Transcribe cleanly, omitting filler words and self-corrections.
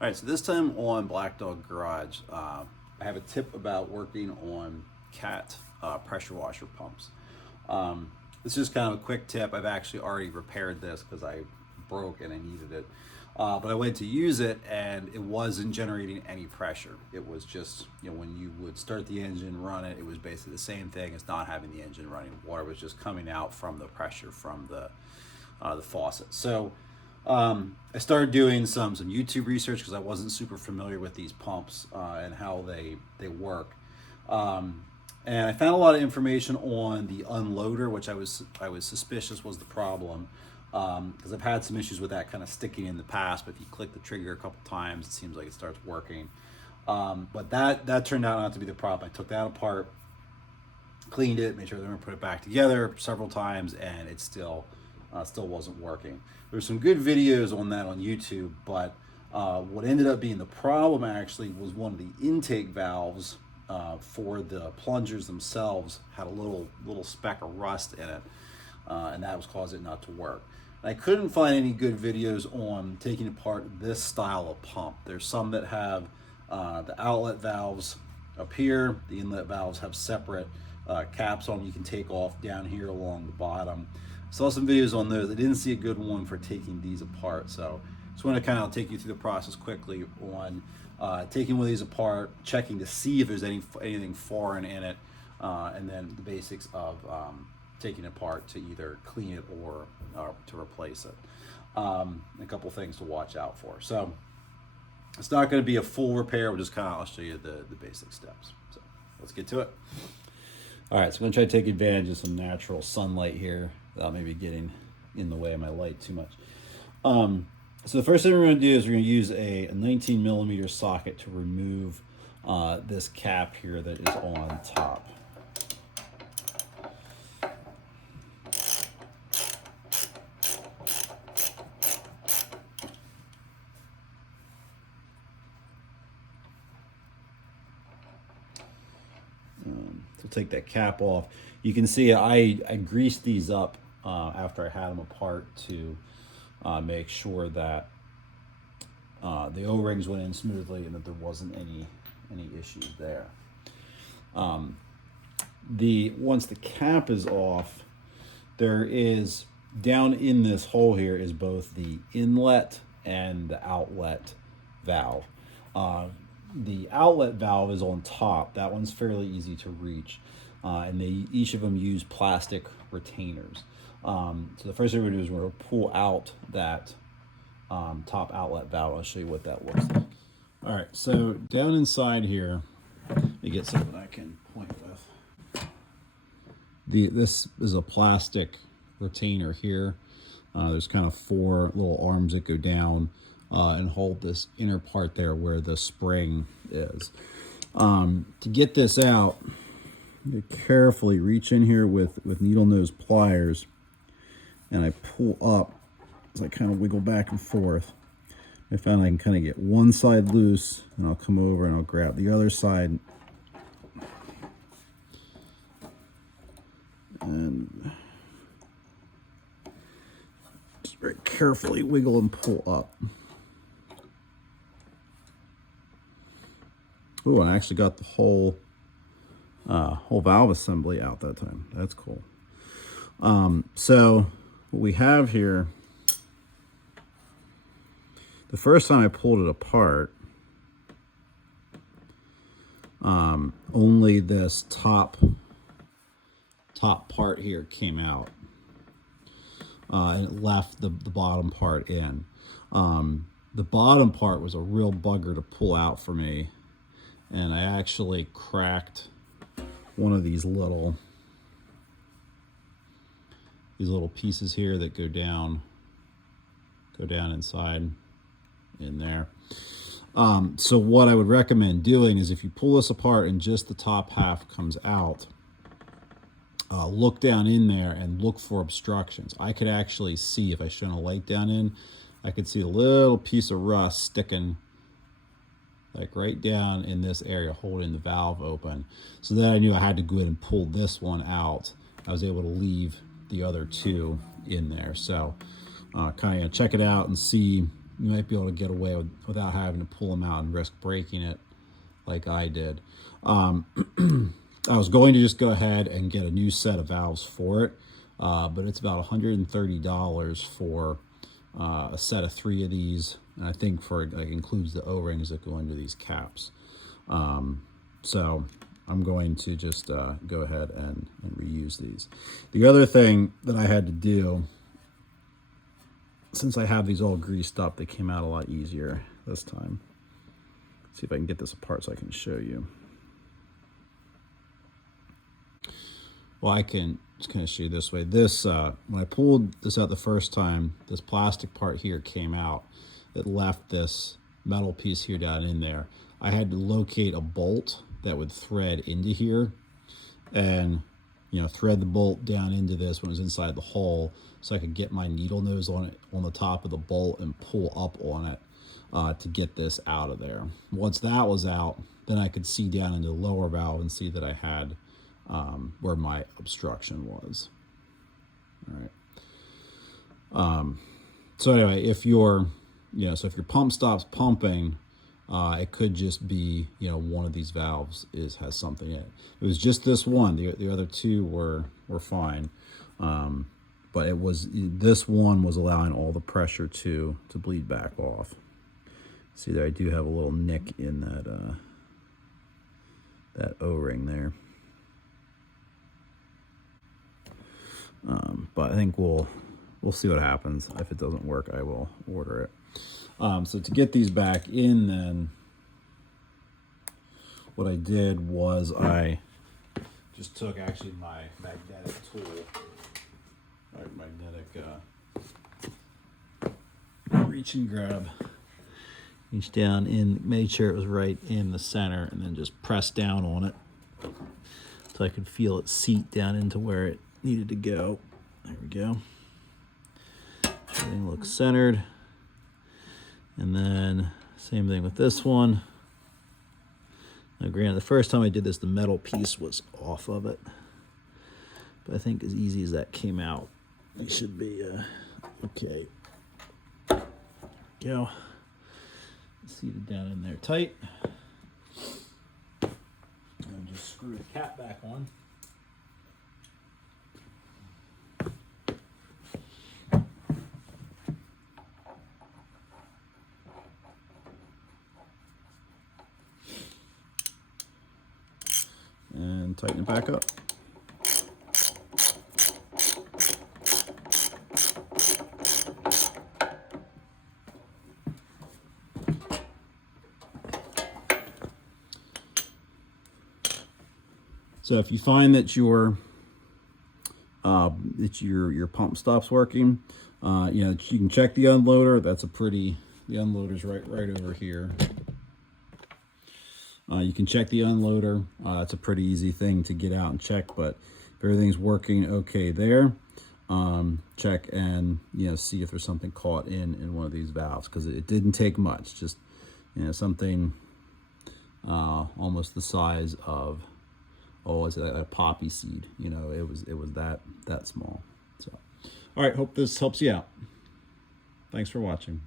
All right, so this time on Black Dog Garage, I have a tip about working on cat pressure washer pumps. This is kind of a quick tip. I've actually already repaired this because I broke and I needed it. But I went to use it and it wasn't generating any pressure. It was just, when you would start the engine, run it, it was basically the same thing as not having the engine running. Water was just coming out from the pressure from the faucet. So I started doing some YouTube research because I wasn't super familiar with these pumps and how they work. And I found a lot of information on the unloader, which I was suspicious was the problem because I've had some issues with that kind of sticking in the past. But if you click the trigger a couple times, it seems like it starts working. But that turned out not to be the problem. I took that apart, cleaned it, made sure they were going to put it back together several times, and it still wasn't working. There's some good videos on that on YouTube, but what ended up being the problem actually was one of the intake valves for the plungers themselves had a little speck of rust in it, and that was causing it not to work. And I couldn't find any good videos on taking apart this style of pump. There's some that have the outlet valves up here, the inlet valves have separate caps on them you can take off down here along the bottom. Saw some videos on those. I didn't see a good one for taking these apart, so just want to kind of take you through the process quickly on taking one of these apart, checking to see if there's anything foreign in it, and then the basics of taking it apart to either clean it or to replace it. A couple things to watch out for. So it's not going to be a full repair. We'll just I'll show you the basic steps. So let's get to it. All right, so I'm going to try to take advantage of some natural sunlight here without maybe getting in the way of my light too much. So the first thing we're going to do is we're going to use a 19 millimeter socket to remove this cap here that is on top. So take that cap off. You can see I greased these up after I had them apart to make sure that the O-rings went in smoothly and that there wasn't any issues there. Once the cap is off, there is down in this hole here is both the inlet and the outlet valve. The outlet valve is on top. That one's fairly easy to reach, and each of them use plastic retainers. So the first thing we're going to do is we're going to pull out that top outlet valve. I'll show you what that looks like. All right, so down inside here, let me get something I can point with. This is a plastic retainer here. There's kind of 4 little arms that go down and hold this inner part there where the spring is. To get this out, you carefully reach in here with needle nose pliers, and I pull up as I kind of wiggle back and forth. I found I can kind of get one side loose, and I'll come over and I'll grab the other side. And just very carefully wiggle and pull up. Oh, I actually got the whole valve assembly out that time. That's cool. So what we have here, the first time I pulled it apart, only this top part here came out, and it left the bottom part in. The bottom part was a real bugger to pull out for me, and I actually cracked one of these little pieces here that go down inside in there. So what I would recommend doing is if you pull this apart and just the top half comes out, look down in there and look for obstructions. I could actually see, if I shone a light down in, I could see a little piece of rust sticking like right down in this area, holding the valve open. So then I knew I had to go ahead and pull this one out. I was able to leave the other 2 in there. So kind of check it out and see you might be able to get away without having to pull them out and risk breaking it like I did. I was going to just go ahead and get a new set of valves for it, but it's about $130 for a set of 3 of these, and I think for like includes the O-rings that go into these caps. So I'm going to just go ahead and reuse these. The other thing that I had to do, since I have these all greased up, they came out a lot easier this time. Let's see if I can get this apart so I can show you. Well, I can just kind of show you this way. This, when I pulled this out the first time, this plastic part here came out. It left this metal piece here down in there. I had to locate a bolt that would thread into here and, you know, thread the bolt down into this when it was inside the hole so I could get my needle nose on it on the top of the bolt and pull up on it to get this out of there. Once that was out, then I could see down into the lower valve and see that I had where my obstruction was. All right. So anyway, if your pump stops pumping, it could just be, you know, one of these valves has something in it. It was just this one. The other 2 were fine, but it was this one was allowing all the pressure to bleed back off. See there, I do have a little nick in that O-ring there. But I think we'll see what happens. If it doesn't work, I will order it. So to get these back in, then what I did was I just took actually my magnetic tool, reach and grab, reach down in, made sure it was right in the center, and then just press down on it so I could feel it seat down into where it needed to go. There we go. Everything looks centered. And then same thing with this one. Now granted, the first time I did this, the metal piece was off of it. But I think as easy as that came out, it should be okay. Go. Seated down in there tight. And just screw the cap back on. And tighten it back up. So if you find that your pump stops working, you know, you can check the unloader. The unloader's right over here. You can check the unloader. It's a pretty easy thing to get out and check, but if everything's working okay there, check and, you know, see if there's something caught in one of these valves, because it didn't take much. Just, you know, something almost the size of, is it a poppy seed? You know, it was that small. So, all right, hope this helps you out. Thanks for watching.